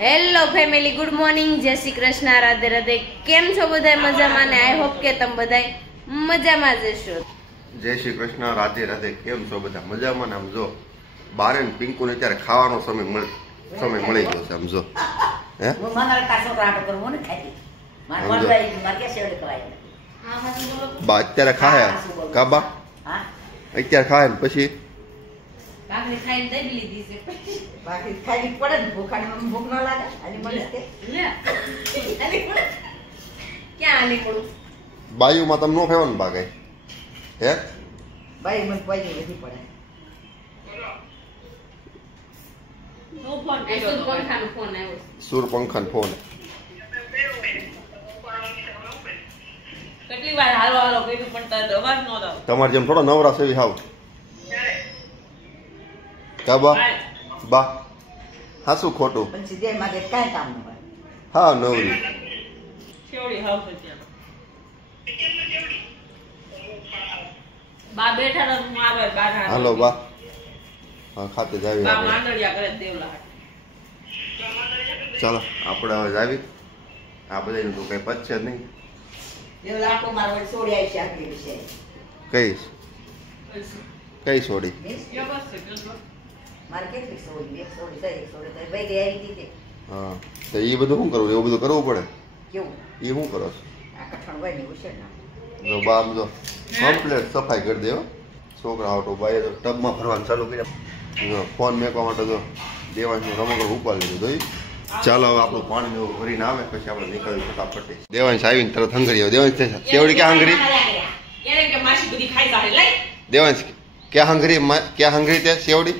Hello family, good morning, જય શ્રી કૃષ્ણ, રાધે રાધે. કેમ છો બધા? મજામાં ને? આઈ હોપ કે તમે બધા મજામાં જ હશો. જય શ્રી કૃષ્ણ, રાધે રાધે. કેમ છો બધા? મજામાં ને? આમ જો બારે ને પિંકુ ને અત્યારે ખાવાનો સમય મળી ગયો છે. આમ જો હે બા અત્યારે ખાય કાબા અત્યારે ખાય ને પછી ભાખરી ખાઈને દઈ લીધી છે. ભાખરી ખાઈ પડે ને, ભૂખાની ભૂખ ન લાગે. આની મળે છે ક્યાં આલી પડું? બાયુમાં તમે નો ફેવાનું ભાગે હે ભાઈ મને કોઈ નથી પડે. નો ફોન આવ્યો, પંખાનો ફોન આવ્યો. સૂરપંખાનો ફોન. કેટલી વાર હાલો હાલો કર્યું પણ તારો અવાજ નો આવ્યો. તમારે જેમ થોડો નવરા સેવી હાવ કાબા બા હાસું ખોટું પછી જે માગે કાંઈ કામ ન હોય. હા નવરી છેવડી હાવ સત્યા બા બેઠા ને હું આવે બાર હાલો બા હા ખાતે જાવી બા માંડળિયા કરે દેવલા. ચાલો આપણે હવે જાવી. આ બધાનું તો કઈ પચશે જ નહીં. એવું લાખો મારો સોડી આવી છે આટલી વિશે. કઈ સોડી? મારે કેટલી સોડી? એક સોડી થઈ, એક સોડી થઈ. ભાઈ આવી દીધી. હા તો એ બધું શું કરવું? એવું બધું કરવું પડે. કેવું એ શું કરો છો? આ કઠણ ભાઈ ની ઉછેર ના જો બા આમ જો કમ્પ્લીટ સફાઈ કરી દેવો. છોકરા આવતો બાઈએ તો ટબમાં ફરવાનું ચાલુ કર્યા. જો ફોન મેકવા માટે જો દેવાંશનું રમકડું ઉપાડી લીધું. જોઈ ચાલો હવે આપણું પાણી ભરીને આવે પછી આપણે નીકળવી ફટાફટ. દેવાંશ આવીને તરત હંગરી આવે. દેવાંશ સેવડી ક્યાં હંગરી? દેવાંશ ક્યાં હંગરી? ક્યાં હંગરી તે સેવડી?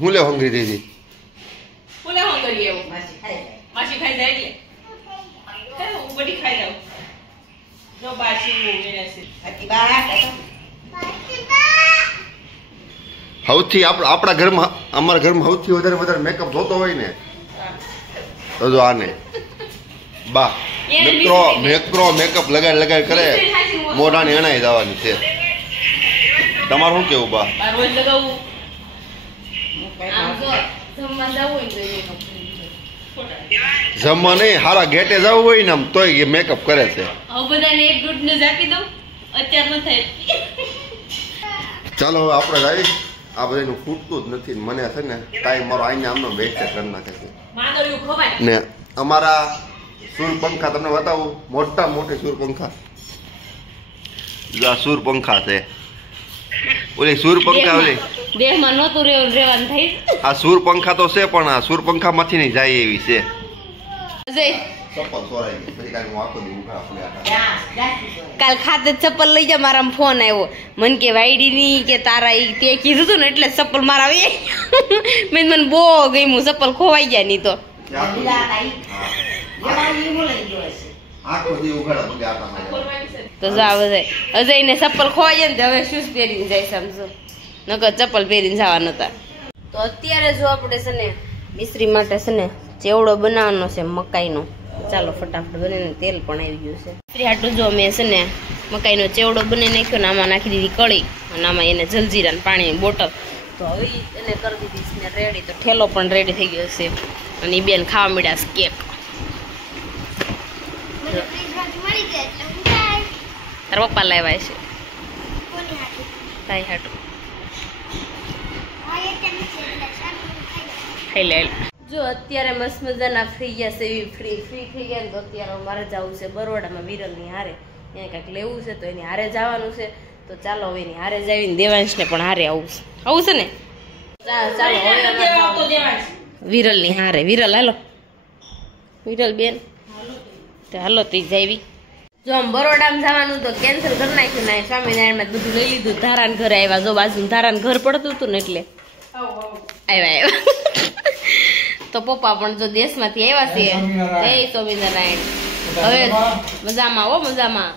હું લે હંગરી દીધી સૌથી આપણા ઘરમાં અમારા ઘરમાં સૌથી વધારે મેકઅપ જોતો હોય ને તો જો આને બા મેકઅપ લગાડ કરે મોઢાની અણાઈ જવાની છે. તમારું શું કેવું બા? જમવા નહીં, હારા ગેટે જવું હોય ને આમ તોય મેકઅપ કરે છે. ચાલો હવે આપણે આવી. આ બધાનું ફૂટતું જ નથી. મને છે ને ટાઈમ મારો આઈને આમનો વેસ્ટ કરી નાખે છે ને. અમારા સૂરપંખા તમને બતાવું. મોટા મોટી સૂરપંખા. સૂરપંખા છે. ઓલી સૂરપંખા ઓલી દેહમાં નહોતું રેવાનું થઈ. આ સૂરપંખા તો છે પણ આ સૂરપંખા માંથી નહીં જાય એવી છે. કાલ ખાતે ચપ્પલ લઈ જા. મારા ફોન આવ્યો. મને કે વાયડી ની કે તારા તે કીધું હતું ને એટલે ચપ્પલ મારા આવી. મેં મને બહુ ગમ્યું. ચપ્પલ ખોવાઈ જાય નહીં તો તો જાવ અજય ને ચપ્પલ ખોવાઈ જાય ને હવે શૂઝ પહેરીને જાય. સમજો નકર ચપ્પલ પહેરીને જવા નતા. તો અત્યારે જો આપણે છે ને મિશ્રી માટે છે ને ચેવડો બનાવવાનો છે મકાઈનો. ચાલો ફટાફટ બને. તેલ પણ આવી ગયું છે. મિશ્રી હાટું જો મેં છે ને મકાઈનો ચેવડો બનાવી નાખ્યો ને આમાં નાખી દીધી કળી અને આમાં એને જલજીરા ને પાણીની બોટલ. તો હવે એને કરી દીધી ને રેડી. તો ઠેલો પણ રેડી થઈ ગયો છે અને એ બેન ખાવા મળ્યા છે કેક. તારા પપ્પા લાવ્યા છે તાઈ હાટું. ખાઈ લે. જો અત્યારે મસ્ત મજાના ફ્રી ગયા છે. એવી ફ્રી થઈ ગયા ને તો અત્યારે મારે જવું છે બરોડામાં વિરલની હારે. એને કંઈક લેવું છે તો એની હારે જવાનું છે. તો ચાલો હવે એની હારે જાવીને દેવાંશને પણ હારે આવું છે ને. ચાલો વિરલની હારે. વિરલ હાલો. વિરલ બેન હાલો તી જાવી. જો આમ બરોડામાં જવાનું તો કેન્સલ કરી નાખ્યું ને સ્વામિનારાયણમાં બધું લઈ લીધું. ધારાન ઘરે આવ્યા. જો બાજુ ધારાન ઘર પડતું હતું ને એટલે આવ્યા. તો પપ્પા પણ જો દેશમાંથી આવ્યા છે. જય સ્વામિનારાયણ. હવે મજામાં હો મજામાં.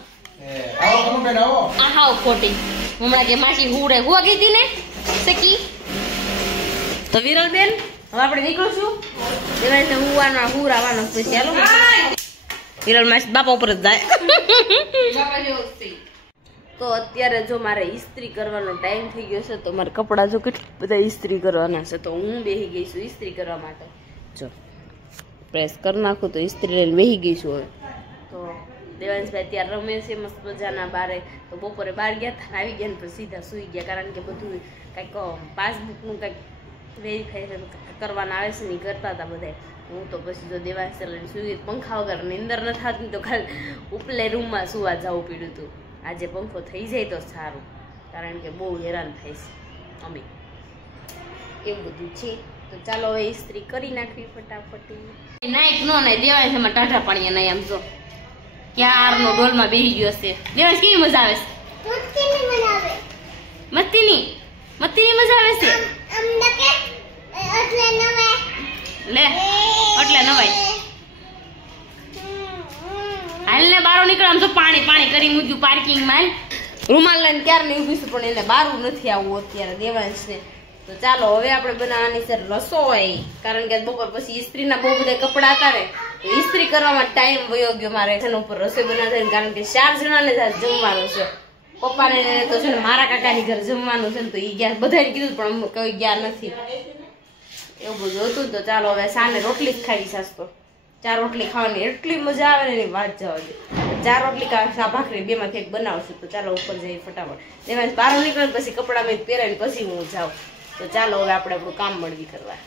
આ હાવ ખોટી હમણાં કે માસી હુવા ગઈ હતી ને સકી. તો વિરલ બેન હવે આપણે નીકળશું. હુરાવાનો પછી હાલો. વિરલ માસી બાપા ઉપર જ જાય. તો તો અત્યારે જો મારે ઇસ્ત્રી કરવાનો ટાઈમ થઈ ગયો છે, તો મારે કપડાં જો કેટલા બધા ઇસ્ત્રી કરવાના છે, તો હું બેસી ગઈ છું ઇસ્ત્રી કરવા માટે. જો પ્રેસ કરી નાખું તો ઇસ્ત્રી લઈને બેસી ગઈ છું. હવે તો દેવાંશભાઈ ત્યાં રમે છે મસ્ત મજાના બારે. તો બપોરે બહાર ગયા હતા, આવી ગયા ને પછી સીધા સૂઈ ગયા, કારણ કે બધું કંઈક પાસબુકનું કંઈક વેરીફાઈ કરવાના આવે છે ને કરતા હતા બધા. હું તો પછી જો દેવાંશ લઈને સૂઈ, પંખા વગર નીંદર ન થતી તો ખાલી ઉપલે રૂમમાં સુવા જવું પડ્યું હતું. આજે પંખો થઈ જાય તો સારું, કારણ કે બહુ હેરાન થાય છે અમે. એવું બધું છે. તો ચાલો હવે ઇસ્ત્રી કરી નાખવી ફટાફટી. નાઈક નો નાય દેવાંશ એમાં ટાઢા પાણીએ નહીં. આમ જો ક્યારનો ડોલમાં બેસી ગયો છે. દેવાંશ કેવી મજા આવે છે? મસ્તીની મજા આવે છે. લે એટલે નવાય હાલ ને બારો નીકળ. આમ તો પાણી કરી મૂક્યું પાર્કિંગમાં. રૂમાલ લઈને ક્યારની ઊભી છું, પણ એને બારું નથી આવવું અત્યારે દેવાંશ ને. તો ચાલો હવે આપણે બનાવવાની છે રસોઈ, કારણ કે બપોર પછી ઇસ્ત્રીના બહુ બધા કપડા હતા ને, તો ઇસ્ત્રી કરવામાં ટાઈમ વયો ગયો મારે એના ઉપર રસોઈ બનાવતા. કારણ કે 4 જણાને જમવાનું છે. પપ્પાને તો છે ને મારા કાકાની ઘરે જમવાનું છે ને, તો એ ગયા, બધાને કીધું પણ કોઈ ગયા નથી. એવું બધું હતું. તો ચાલો હવે સામે રોટલી જ ખાવી સાસતો. 4 રોટલી ખાવાની એટલી મજા આવે ને એની વાત જવા દે. 4 રોટલી સા ભાખરી બેમાંથી એક બનાવશું. તો ચાલો ઉપર જઈએ ફટાફટ. એમાં બહાર નીકળે પછી કપડાં પહેરાવીને પછી હું જાઉં. તો ચાલો હવે આપણે આપણું કામ મળવી કરવા.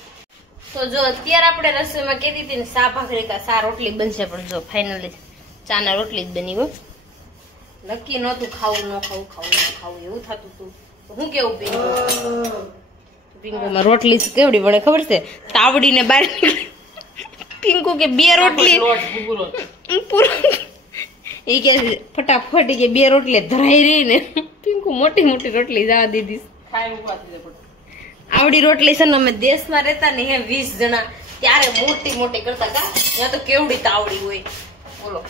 તો જો અત્યારે આપણે રસોઈમાં કહેતી હતી ને સા ભાખરી કા સા રોટલી બનશે, પણ જો ફાઇનલી ચાના રોટલી જ બની. હો નક્કી નહોતું ખાવું ન ખાવું એવું થતું હતું. તો હું કેવું પિંકુમાં રોટલી કેવડી વળે ખબર છે? તાવડીને બહાર પિંકુ કે 2 રોટલી એ કે ફટાફટ કે 2 રોટલી ધરાઈ રહી ને. પિંકુ મોટી રોટલી જવા દીધી. આવડી રોટલી છે ને અમે દેશમાં રહેતા ને 20 જણા ત્યારે મોટી કરતા કા. ત્યાં તો કેવડી તાવડી હોય બોલો.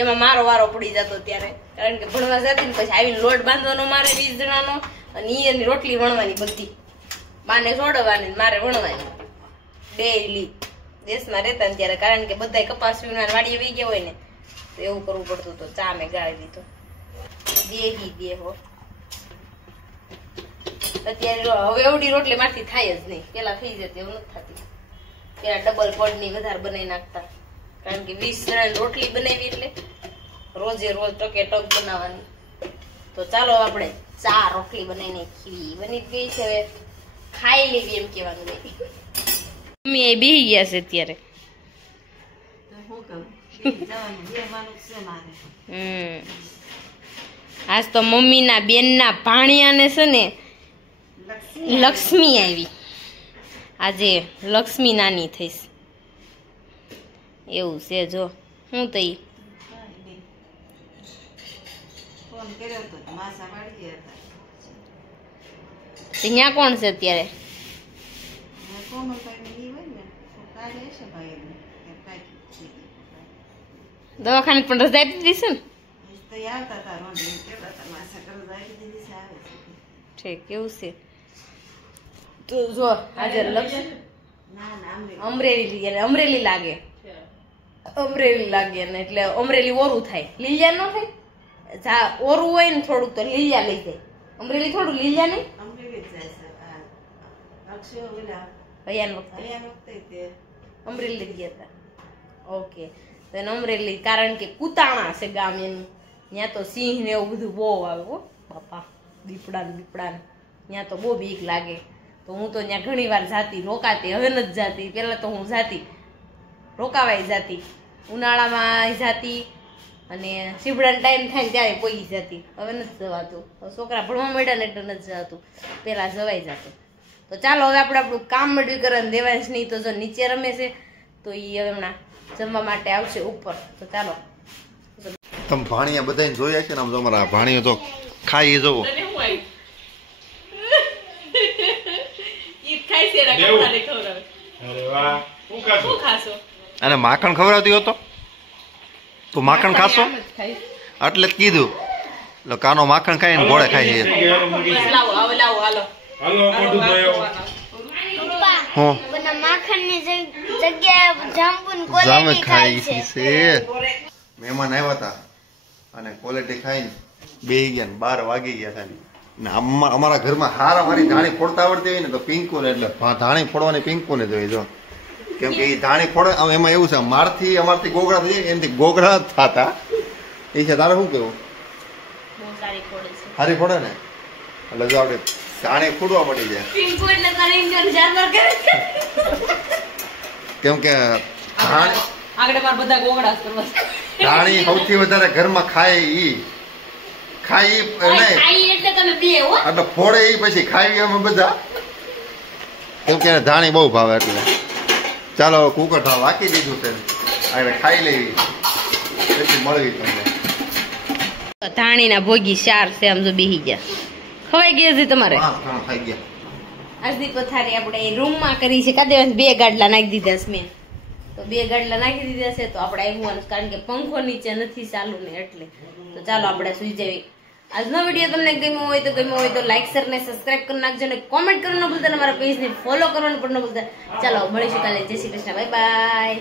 એમાં મારો વારો પડી જતો ત્યારે, કારણ કે ભણવા જતી ને પછી આવીને લોટ બાંધવાનો મારે 20 જણાનો, અને એની રોટલી વણવાની બધી. બાને છોડવાની મારે વણવાની ડેઈલી. દેશમાં રહેતા ને ત્યારે, કારણ કે બધા કપાસ વીણવા વાડીએ વહી ગયા હોય ને, તો એવું કરવું પડતું. તો ચા મેં ગાળી દીધો. દે હો અત્યારે હવે એવડી રોટલી માંથી થાય જ નહીં. પેલા થઈ જતી, એવું નથી થતી. પેલા ડબલ પડની વધારે બનાવી નાખતા, કારણ કે 20 જણાની રોટલી બનાવી એટલે રોજે રોજ ટકે ટક બનાવવાની. તો ચાલો આપણે ચા રોટલી બનાવીને ખીરી બની ગઈ છે. હવે ખાઈ લેવી એમ કેવાનું નહીં. મમ્મી એ બેહી ગયા છે અત્યારે. આજ તો મમ્મીના બેનના ભાણિયાને છે ને લક્ષ્મી આવી. આજે લક્ષ્મી નાની થઈશ એવું છે. જો હું તો અહીંયા કોણ છે અત્યારે? દવાખાને પણ રજા આપી દીધી છે ને. કેવું છે? તો જો આજે અમરેલી લાગે ને, એટલે અમરેલી ઓરું થાય, લીલિયા નો થાય. ઓરું હોય ને થોડુંક તો લીલિયા લઈ જાય. અમરેલી થોડું લીલિયા નહીં. અમરેલી ગયા હતા. ઓકે. તો અમરેલી કારણ કે કુતાણા છે ગામ એનું. ત્યાં તો સિંહ ને એવું બધું બહુ આવે. હો બાપા, દીપડા ત્યાં તો બહુ બીક લાગે. તો હું તો ત્યાં ઘણી વાર જાતી, રોકાતી. હવે નથી જાતી. પેલા તો હું જાતી, રોકાવાય જાતી. ઉનાળામાં જાતી અને સીબડાનો ટાઈમ થાય ત્યારે પોઈ જતી. હવે નથી જવાતું. છોકરા ભણવા માંડ્યા ને એટલે નથી જવાતું. પેલા જવાઈ જતું. તો ચાલો હવે આપણે આપણું કામ મળ્યું કરે. દેવાંશ નહીં તો જો નીચે રમે છે, તો એ હવે હમણાં જમવા માટે આવશે ઉપર. તો ચાલો. તમે ભાણિયા બધાને જોયા છે ને? આમ તમારા ભાણીઓ તો ખાઈ જવો. અને માખણ ખવડાવતી હતો તો માખણ ખાશો એટલે જ કીધું. કાનો માખણ ખાઈ ને ઘોડે ખાઈ છે. મહેમાન આવ્યા હતા અને ક્વોલિટી ખાઈને બેહી ગયા ને 12 વાગી ગયા છે ને અમારા ઘરમાં હારા મારી ધાણી ફોડતા આવડતી હોય ને તો પિંકુ ને એટલે ધાણી ફોડવાની પિંકુ ને જોઈએ જો કેમ કે એ ધાણી ફોડે એમાં એવું છે અમારથી ગોગડા થઈ જાય એનાથી ગોગડા થતા એ છે તારે શું કેવું સારી ફોડે ને એટલે જો આપણે ધાણી ફોડવા મળી જાય કેમ કે ધાણી સૌથી વધારે ઘરમાં ખાય ઈ એટલે ફોડે ઈ પછી ખાઈ અમે બધા કેમ કે ધાણી બહુ ભાવે એટલે ચાલો કુકર વાકી દીધું છે હવે ખાઈ લેવી પછી મળવી તમને ધાણીના ભોગી 4 છે આમ જો બેહી ગયા ખવાઈ ગયા છે તમારે ખાઈ ગયા આજની પથારી આપણે રૂમમાં કરી છે કા દેવાંશ 2 ગાડલા નાખી દીધા છે મેં તો 2 ગાડલા નાખી દીધા છે તો આપણે આવ્યું કારણ કે પંખો નીચે નથી ચાલુ ને એટલે તો ચાલો આપણે સુઈ જઈએ આજનો વિડીયો તમને ગમ્યો હોય તો લાઈક શેર ને સબસ્ક્રાઇબ કરી નાખજો અને કોમેન્ટ કરવાનું ન ભૂલતા અને મારા પેજને ફોલો કરવાનું પણ ન ભૂલતા ચાલો મળીશું કાલે જય શ્રી કૃષ્ણ બાય બાય